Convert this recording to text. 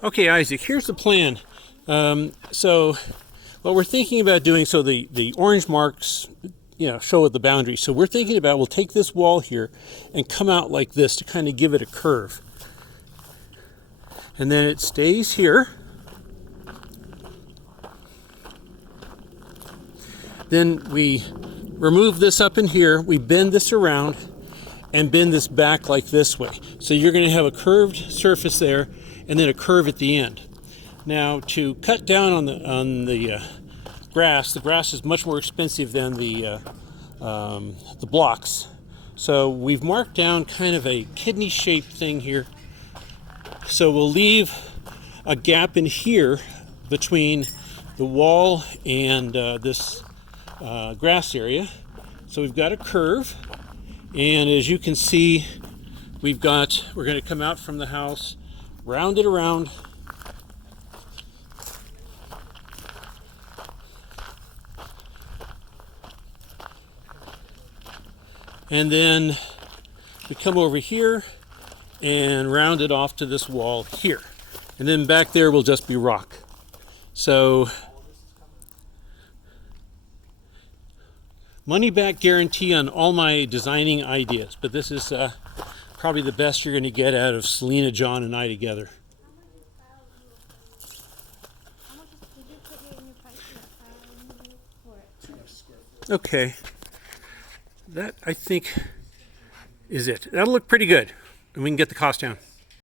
Okay, Isaac, here's the plan. So what we're thinking about doing, so the orange marks, show the boundary. So we're thinking about, we'll take this wall here and come out like this to kind of give it a curve. And then it stays here. Then we remove this up in here, we bend this around and bend this back like this way. So you're going to have a curved surface there and then a curve at the end. Now to cut down on the grass is much more expensive than the blocks. So we've marked down kind of a kidney shaped thing here. So we'll leave a gap in here between the wall and this grass area. So we've got a curve, and as you can see, we're going to come out from the house, round it around, and then we come over here and round it off to this wall here. And then back there will just be rock. So money back guarantee on all my designing ideas, but this is probably the best you're going to get out of Selena, John, and I together. Okay, that I think is it. That'll look pretty good, and we can get the cost down.